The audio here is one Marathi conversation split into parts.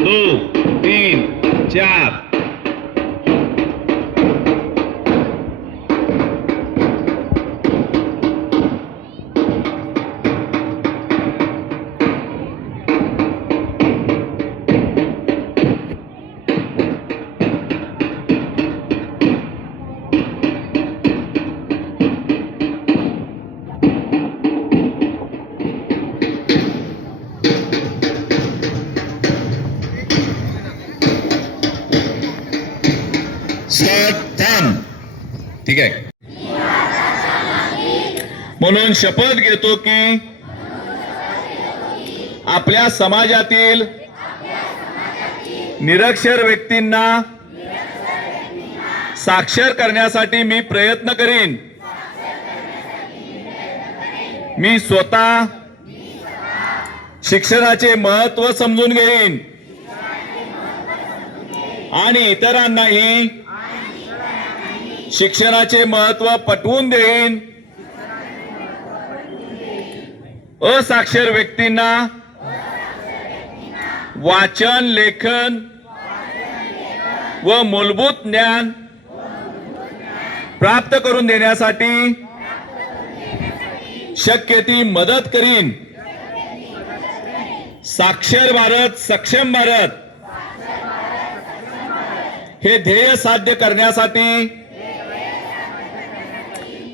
2 3 4 थांब. ठीक आहे. म्हणून शपथ घेतो की आपल्या समाजातील निरक्षर व्यक्तींना साक्षर करण्यासाठी मी प्रयत्न करीन. मी स्वतः शिक्षणाचे महत्त्व समजून घेईन आणि इतरांनाही शिक्षणाचे महत्त्व पटवून देईन. असाक्षर व्यक्तींना वाचन, लेखन व मूलभूत ज्ञान प्राप्त करून देण्यासाठी शक्य ती मदत करीन. साक्षर भारत, सक्षम भारत हे ध्येय साध्य करण्यासाठी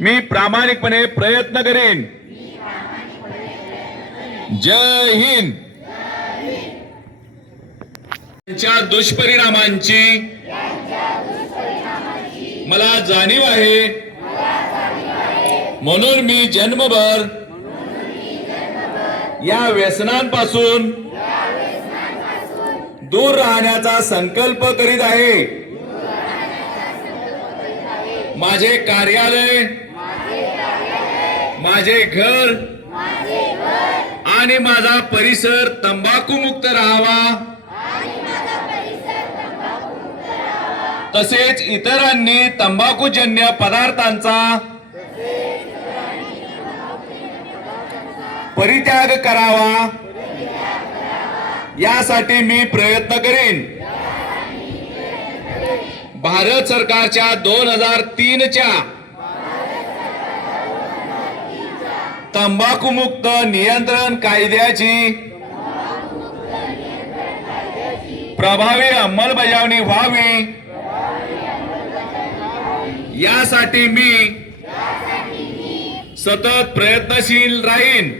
मी प्रामाणिकपणे प्रयत्न करेन. जय हिंद. त्यांच्या दुष्परिणामांची मला जाणीव आहे. म्हणून मी जन्मभर या व्यसनांपासून दूर राहण्याचा संकल्प करीत आहे. माझे कार्यालय, माझे घर आणि माझा परिसर तंबाखू मुक्त राहावा, तसेच इतरांनी तंबाखूजन्य पदार्थांचा परित्याग करावा यासाठी मी प्रयत्न करेन. भारत सरकारच्या 2003च्या तंबाखू मुक्त नियंत्रण कायद्याची प्रभावी अंमलबजावणी व्हावी यासाठी मी सतत प्रयत्नशील राहीन.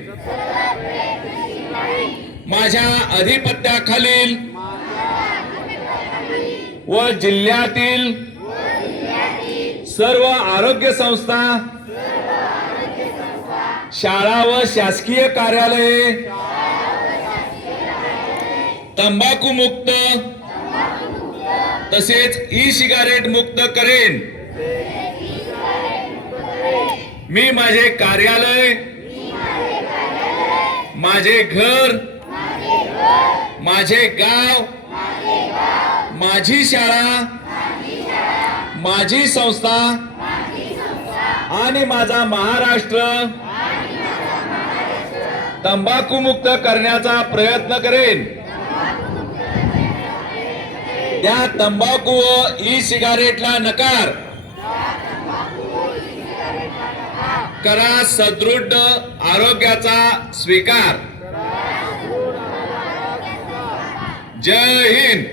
माझ्या अधिपत्याखालील व जिल्ह्यातील सर्व आरोग्य संस्था, शाळा व शासकीय कार्यालये तंबाखू मुक्त तसेच ई सिगारेट मुक्त करेन. मी माझे कार्यालय, माझे घर, माझे गाव, माझी शाळा, माझी संस्था आणि माझा महाराष्ट्र तंबाखू मुक्त करण्याचा प्रयत्न करेन. त्या तंबाखू व ई सिगारेटला नकार करा. सदृढ आरोग्याचा स्वीकार. जय हिंद.